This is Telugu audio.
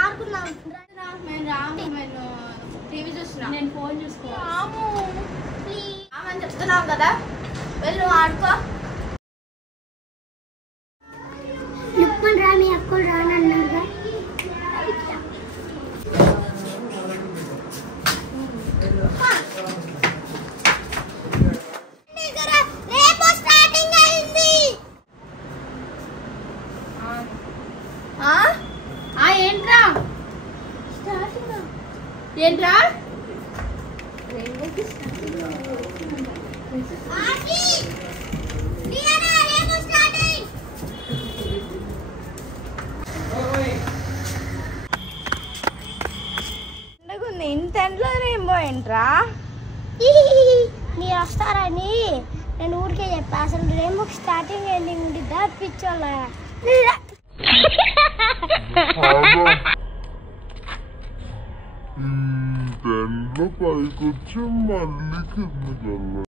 ఆడుకుందాం. టీవీ చూస్తున్నా. నేను ఫోన్ చూసుకోమని చెప్తున్నావు కదా, వెళ్ళు ఆడుకో. రామి అక్కలు రానన్నారుగా. ఏంట్రా ఏంట్రా ఇంత ఎండలో రెయిన్బో ఏంట్రా? మీరు వస్తారని నేను ఊరికే చెప్పా. అసలు రెయిన్బో స్టార్టింగ్ ఎండింగ్ ఉండిద్దా పిచ్చోళ్ళ. పైకొచ్చి మళ్ళీ కిందకి